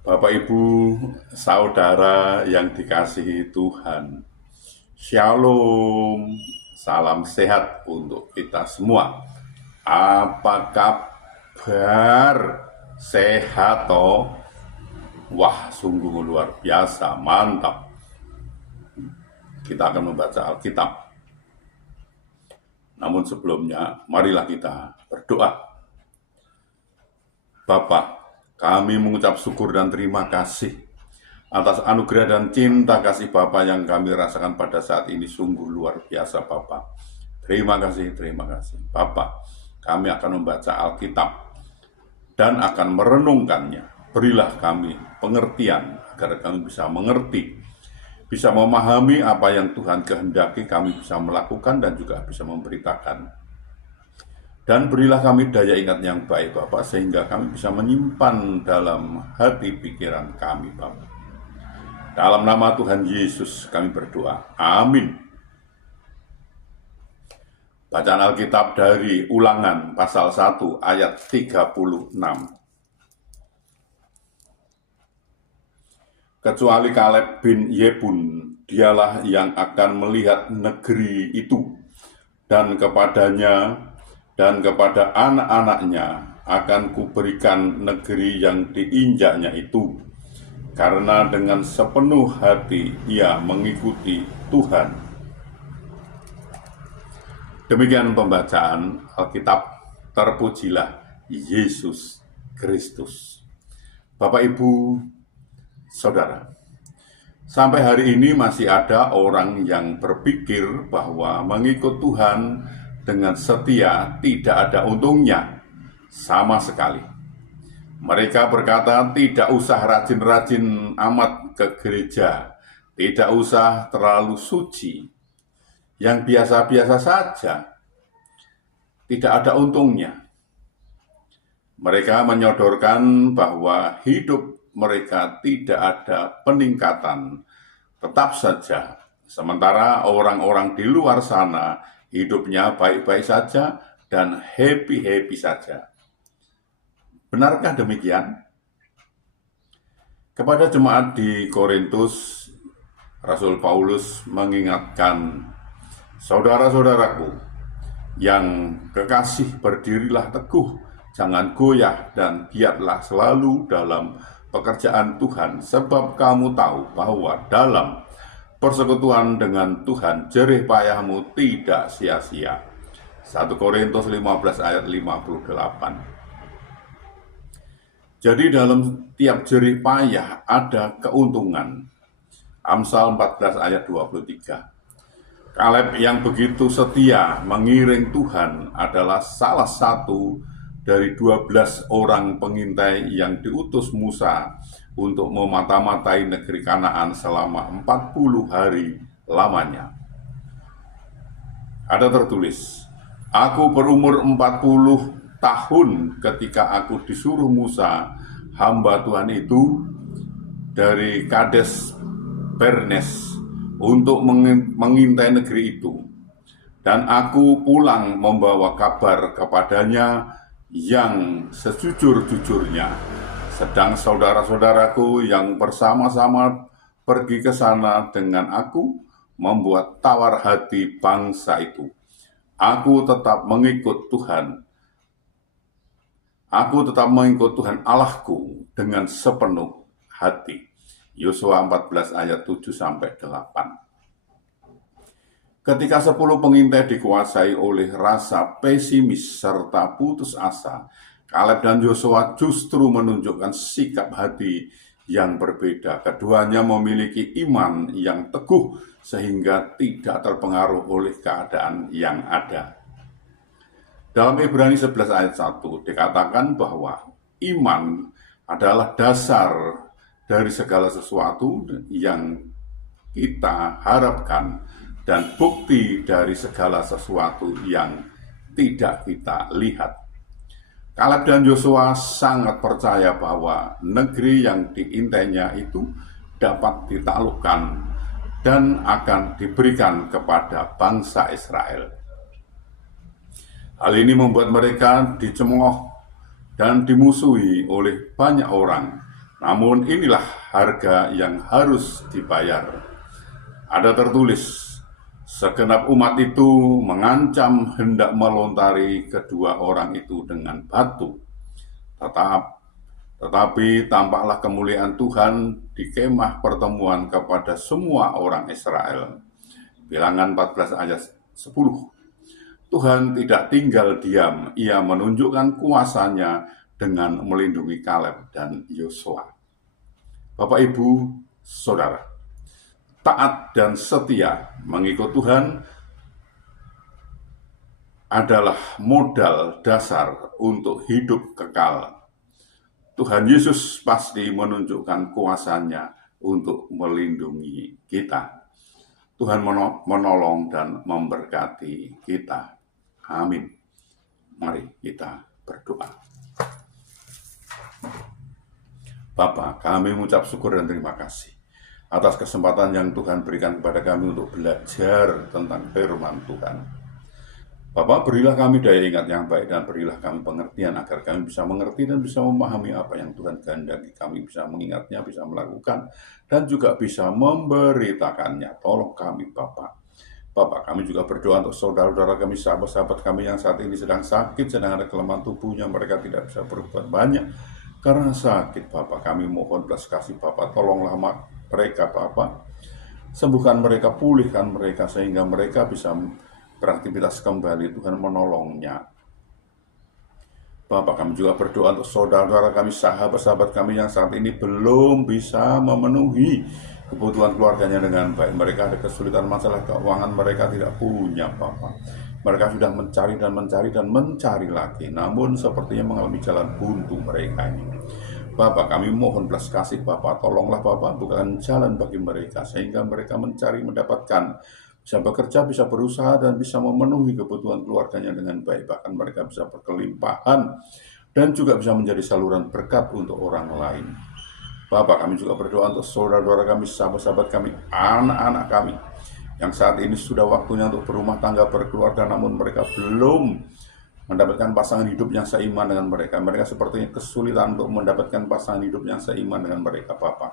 Bapak, Ibu, saudara yang dikasihi Tuhan, Shalom, salam sehat untuk kita semua. Apa kabar? Sehat toh? Wah, sungguh luar biasa, mantap. Kita akan membaca Alkitab. Namun sebelumnya, marilah kita berdoa. Bapa, kami mengucap syukur dan terima kasih atas anugerah dan cinta kasih Bapa yang kami rasakan pada saat ini. Sungguh luar biasa, Bapa. Terima kasih Bapa. Kami akan membaca Alkitab dan akan merenungkannya. Berilah kami pengertian agar kami bisa mengerti, bisa memahami apa yang Tuhan kehendaki, kami bisa melakukan dan juga bisa memberitakan. Dan berilah kami daya ingat yang baik, Bapak, sehingga kami bisa menyimpan dalam hati pikiran kami, Bapak. Dalam nama Tuhan Yesus kami berdoa. Amin. Bacaan Alkitab dari Ulangan pasal 1 ayat 36. Kecuali Kaleb bin Yefun, dialah yang akan melihat negeri itu, dan kepadanya dan kepada anak-anaknya akan kuberikan negeri yang diinjaknya itu, karena dengan sepenuh hati ia mengikuti Tuhan. Demikian pembacaan Alkitab. Terpujilah Yesus Kristus. Bapak, Ibu, Saudara, sampai hari ini masih ada orang yang berpikir bahwa mengikut Tuhan dengan setia tidak ada untungnya sama sekali. Mereka berkata tidak usah rajin-rajin amat ke gereja, tidak usah terlalu suci, yang biasa-biasa saja, tidak ada untungnya. Mereka menyodorkan bahwa hidup mereka tidak ada peningkatan, tetap saja. Sementara orang-orang di luar sana hidupnya baik-baik saja dan happy-happy saja. Benarkah demikian? Kepada jemaat di Korintus, Rasul Paulus mengingatkan, saudara-saudaraku yang kekasih, berdirilah teguh, jangan goyah, dan giatlah selalu dalam pekerjaan Tuhan, sebab kamu tahu bahwa dalam persekutuan dengan Tuhan jerih payahmu tidak sia-sia. 1 Korintus 15 ayat 58. Jadi dalam tiap jerih payah ada keuntungan. Amsal 14 ayat 23. Kaleb yang begitu setia mengiring Tuhan adalah salah satu dari 12 orang pengintai yang diutus Musa untuk memata-matai negeri Kanaan selama 40 hari lamanya. Ada tertulis, aku berumur 40 tahun ketika aku disuruh Musa, hamba Tuhan itu, dari Kades Bernes untuk mengintai negeri itu. Dan aku pulang membawa kabar kepadanya yang sejujur-jujurnya. Sedang saudara-saudaraku yang bersama-sama pergi ke sana dengan aku membuat tawar hati bangsa itu. Aku tetap mengikut Tuhan. Aku tetap mengikut Tuhan Allahku dengan sepenuh hati. Yosua 14 ayat 7-8. Ketika 10 pengintai dikuasai oleh rasa pesimis serta putus asa, Kaleb dan Yosua justru menunjukkan sikap hati yang berbeda. Keduanya memiliki iman yang teguh sehingga tidak terpengaruh oleh keadaan yang ada. Dalam Ibrani 11 ayat 1 dikatakan bahwa iman adalah dasar dari segala sesuatu yang kita harapkan dan bukti dari segala sesuatu yang tidak kita lihat. Kaleb dan Yosua sangat percaya bahwa negeri yang diintainya itu dapat ditaklukkan dan akan diberikan kepada bangsa Israel. Hal ini membuat mereka dicemooh dan dimusuhi oleh banyak orang Namun inilah harga yang harus dibayar. Ada tertulis, segenap umat itu mengancam hendak melontari kedua orang itu dengan batu. Tetapi tampaklah kemuliaan Tuhan di kemah pertemuan kepada semua orang Israel. Bilangan 14 ayat 10. Tuhan tidak tinggal diam, ia menunjukkan kuasanya dengan melindungi Kaleb dan Yosua. Bapak, Ibu, Saudara, taat dan setia mengikut Tuhan adalah modal dasar untuk hidup kekal. Tuhan Yesus pasti menunjukkan kuasanya untuk melindungi kita. Tuhan menolong dan memberkati kita. Amin. Mari kita berdoa. Bapa, kami mengucap syukur dan terima kasih atas kesempatan yang Tuhan berikan kepada kami untuk belajar tentang firman Tuhan. Bapa, berilah kami daya ingat yang baik dan berilah kami pengertian agar kami bisa mengerti dan bisa memahami apa yang Tuhan kehendaki. Kami bisa mengingatnya, bisa melakukan, dan juga bisa memberitakannya. Tolong kami, Bapa. Bapak, kami juga berdoa untuk saudara-saudara kami, sahabat-sahabat kami yang saat ini sedang sakit, sedang ada kelemahan tubuhnya, mereka tidak bisa berbuat banyak karena sakit. Bapak, kami mohon belas kasih Bapak, tolonglah mereka Bapak, sembuhkan mereka, pulihkan mereka sehingga mereka bisa beraktivitas kembali. Tuhan menolongnya. Bapak, kami juga berdoa untuk saudara-saudara kami, sahabat-sahabat kami yang saat ini belum bisa memenuhi kebutuhan keluarganya dengan baik. Mereka ada kesulitan masalah keuangan, mereka tidak punya Bapak. Mereka sudah mencari dan mencari lagi, namun sepertinya mengalami jalan buntu mereka ini. Bapak, kami mohon belas kasih Bapak, tolonglah Bapak, bukakan jalan bagi mereka sehingga mereka mencari, mendapatkan, bisa bekerja, bisa berusaha, dan bisa memenuhi kebutuhan keluarganya dengan baik. Bahkan mereka bisa berkelimpahan dan juga bisa menjadi saluran berkat untuk orang lain. Bapak, kami juga berdoa untuk saudara-saudara kami, sahabat-sahabat kami, anak-anak kami yang saat ini sudah waktunya untuk berumah tangga, berkeluarga, namun mereka belum mendapatkan pasangan hidup yang seiman dengan mereka. Mereka sepertinya kesulitan untuk mendapatkan pasangan hidup yang seiman dengan mereka, Bapak.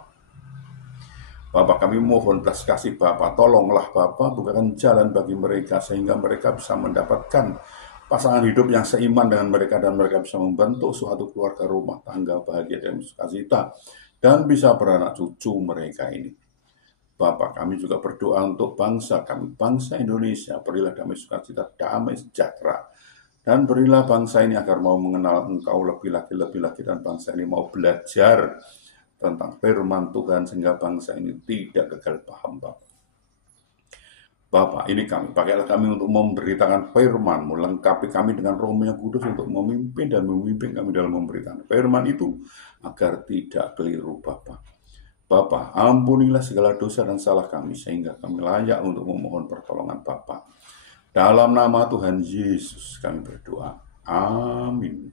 Bapak, kami mohon belas kasih Bapak, tolonglah Bapak, bukakan jalan bagi mereka sehingga mereka bisa mendapatkan pasangan hidup yang seiman dengan mereka dan mereka bisa membentuk suatu keluarga rumah tangga bahagia dan sukacita dan bisa beranak cucu mereka ini. Bapak, kami juga berdoa untuk bangsa kami, bangsa Indonesia, berilah damai sukacita, damai sejahtera, dan berilah bangsa ini agar mau mengenal Engkau lebih lagi, dan bangsa ini mau belajar tentang firman Tuhan sehingga bangsa ini tidak gagal paham, Bapak. Bapak, ini kami, pakailah kami untuk memberitakan firman-Mu, lengkapi kami dengan Roh-Mu yang kudus untuk memimpin dan memimpin kami dalam memberitakan firman itu agar tidak keliru, Bapak. Bapak, ampunilah segala dosa dan salah kami sehingga kami layak untuk memohon pertolongan Bapak. Dalam nama Tuhan Yesus kami berdoa. Amin.